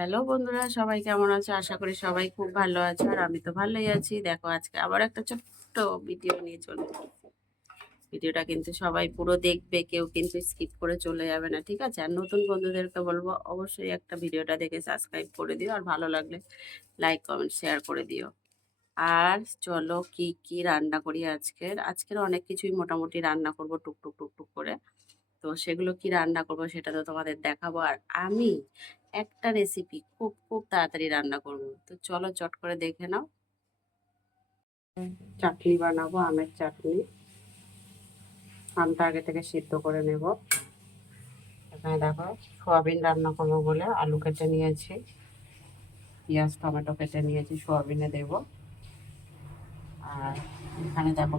Hello বন্ধুরা, সবাই কেমন আছো? আশা করি সবাই খুব ভালো আছো। আর আমি তো ভালোই আছি। দেখো, আজকে আবার একটা ছোট্ট ভিডিও নিয়ে চলে এসেছি। ভিডিওটা কিন্তু সবাই পুরো দেখবে, কেউ কিন্তু স্কিপ করে চলে যাবে না, ঠিক আছে? আর নতুন বন্ধুদেরকে বলবো অবশ্যই একটা ভিডিওটা দেখে সাবস্ক্রাইব করে দিও, আর ভালো লাগলে লাইক কমেন্ট শেয়ার করে দিও। আর চলো, কি কি রান্না করি আজকের অনেক কিছুই মোটামুটি রান্না করব টুকটুক টুকটুক করে। তো সেগুলো কি রান্না করব সেটা তো তোমাদের দেখাবো। আর আমি একটা রেসিপি খুব খুব তাড়াতাড়ি রান্না করব। তো চলো চট করে দেখে নাও। চাটনি বানাবো, আমের চাটনি। আমটা আগে থেকে সিদ্ধ করে নেব। এখানে দেখো, সোয়াবিন রান্না করবো বলে আলু কেটে নিয়েছি, পেঁয়াজ টমেটো কেটে নিয়েছি, সোয়াবিনে দেব। আর এখানে দেখো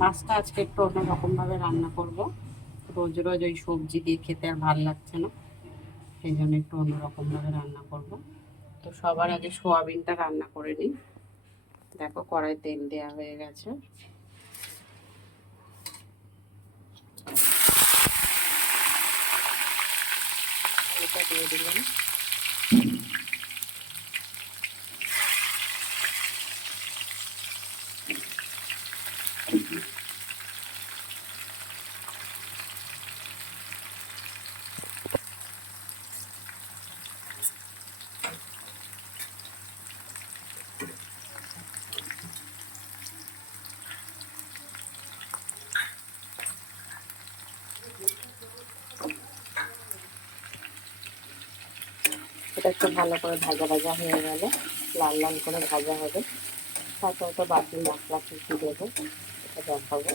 মাছটা আজকে একটু অন্যরকমভাবে রান্না করব। রোজ রোজ ওই সবজি দিয়ে খেতে আর ভালো লাগছে না, সেই জন্য একটু অন্যরকমভাবে রান্না করব। তো সবার আগে সোয়াবিনটা রান্না করে নিই। দেখো, কড়াই তেল দেওয়া হয়ে গেছে। এটা দিয়ে দিলাম। এটা একটু ভালো করে ভাজা ভাজা হয়ে গেল, লাল লাল করে ভাজা হবে। তারপর তো বাকি মশলা কিছু দেবো, এটা দেখাবো।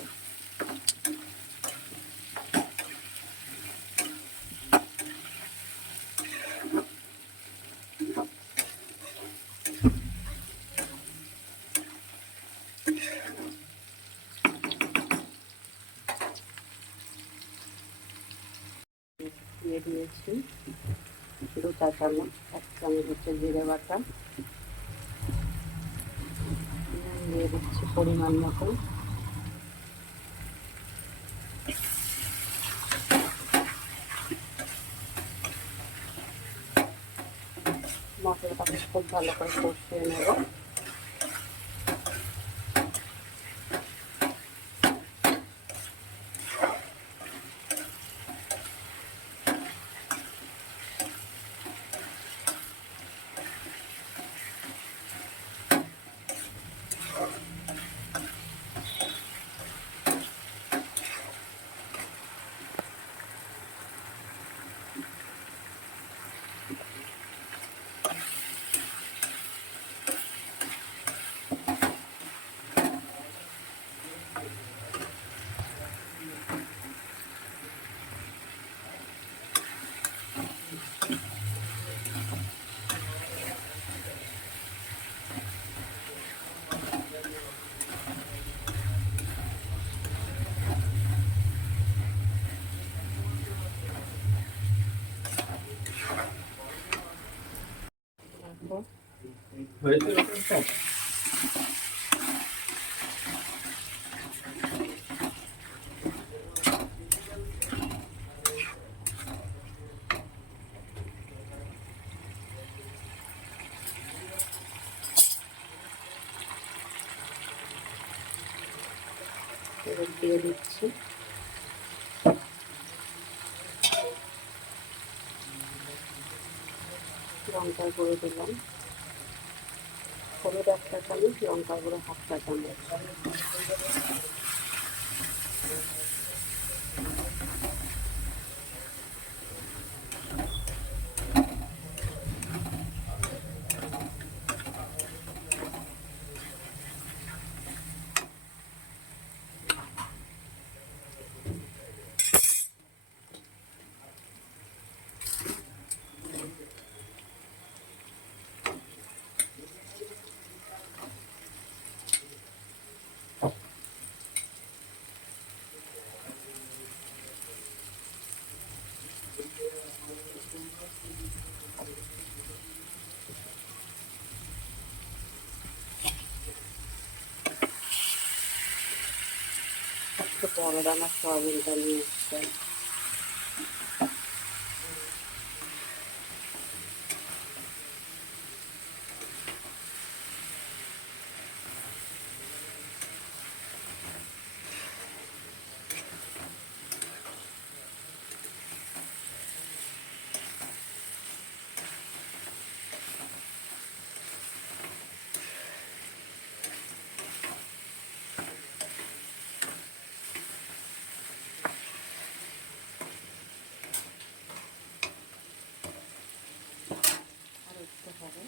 দিয়ে দিয়েছি 2 চা চামচ, 1 চামচ হচ্ছে জিরে বাটা, দিয়ে দিচ্ছি পরিমাণ মতো। মশলাটাকে খুব ভালো করে কষিয়ে নেব। এবার দিয়ে দিচ্ছি লঙ্কার গুঁড়ো, দিলাম হলুদ 1 চা চামচ, লঙ্কার গুঁড়ো 1/2 চা চামচ। একটু বড় দানার সয়াবিনটা নিয়ে এসছে। করতে হবে।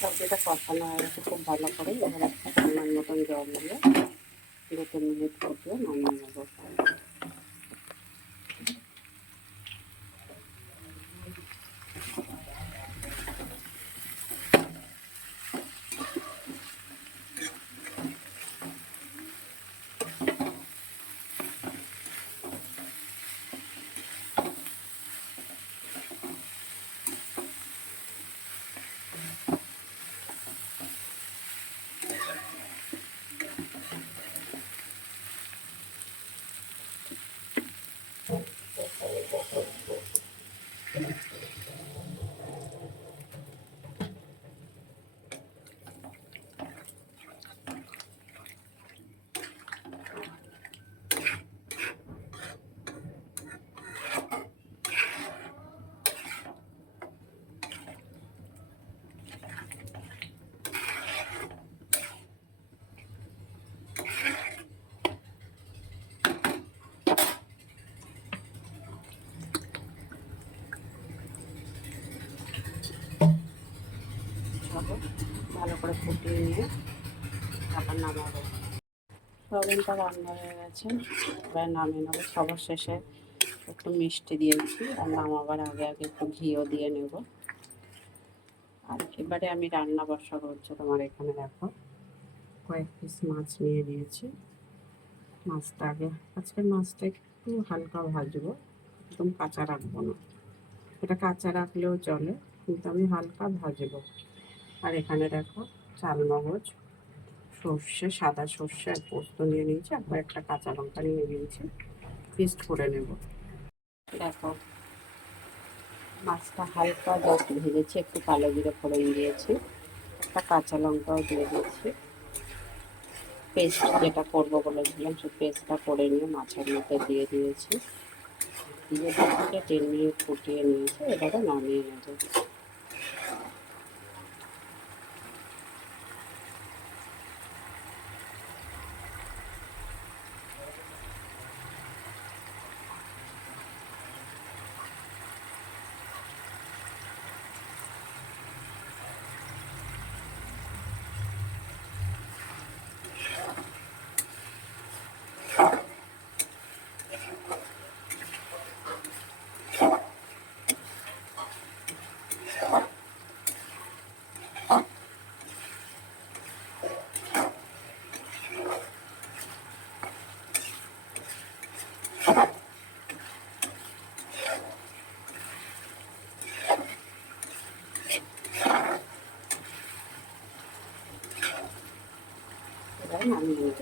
সবজিটা কষানো হয়ে গেছে খুব ভালো করে। এবার একটা পরিমাণ মতন জল দিয়ে 2-3 মিনিট ফুটিয়ে নামিয়ে নেব। ভালো করে ফুটিয়ে নিয়ে আবার নামাবো। সয়াবিনটা রান্না হয়ে গেছে, এবার নামিয়ে নেবো। সবার শেষে একটু মিষ্টি দিয়েছি, আর নামাবার আগে আগে একটু ঘিও দিয়ে নেব। আর এবারে আমি রান্না বসাবো হচ্ছে তোমার এখানে দেখো কয়েক পিস মাছ নিয়ে নিয়েছি। মাছটা আগে আজকের মাছটা একটু হালকা ভাজবো, একদম কাঁচা রাখবো না। এটা কাঁচা রাখলেও চলে, কিন্তু আমি হালকা ভাজবো। আর এখানে দেখো চালমগজ, সর্ষে, সাদা সর্ষে আর পোস্ত নিয়ে নিয়েছি, আর একটা কাঁচা লঙ্কা নিয়ে নিয়েছি, পেস্ট করে নেব। দেখো মাছটা হালকা জাস্ট ভেজেছি, একটু কালো জিরে ফোড়ন দিয়েছি, একটা কাঁচা লঙ্কাও দিয়ে দিয়েছি। পেস্ট যেটা করবো বলেছিলাম সেই পেস্টটা করে নিয়ে মাছের মধ্যে দিয়ে দিয়েছি। দিয়ে 2-3 মিনিট ফুটিয়ে নিয়েছি, এবারে নামিয়ে নেব। এবার নামিয়ে নেব।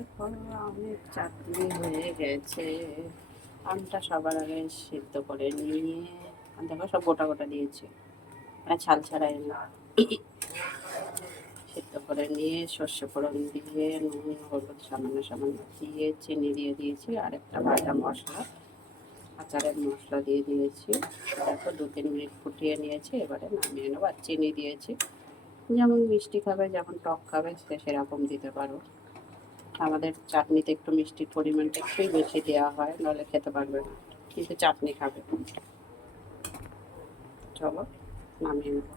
এখন আমের চাটনি হয়ে গেছে। আমটা সবার আগে সিদ্ধ করে নিয়ে, দেখো সব গোটা গোটা দিয়েছি, মানে ছাল ছাড়াই না। সিদ্ধ করে নিয়ে সর্ষে ফোড়ন দিয়ে নুন হলুদ সামান্য সামান্য দিয়ে চিনি দিয়ে দিয়েছি, আর একটা ভাজা মশলা, আচারের মশলা দিয়ে দিয়েছি। দেখো 2-3 মিনিট ফুটিয়ে নিয়েছি, এবারে নামিয়ে নেবো। আর চিনি দিয়েছি, যেমন মিষ্টি খাবে যেমন টক খাবে সে সেরকম দিতে পারো। আমাদের চাটনিতে একটু মিষ্টির পরিমাণটা একটুই বেশি দেওয়া হয়, নাহলে খেতে পারবে না, কিন্তু চাটনি খাবে। চলো নামিয়ে নেবো।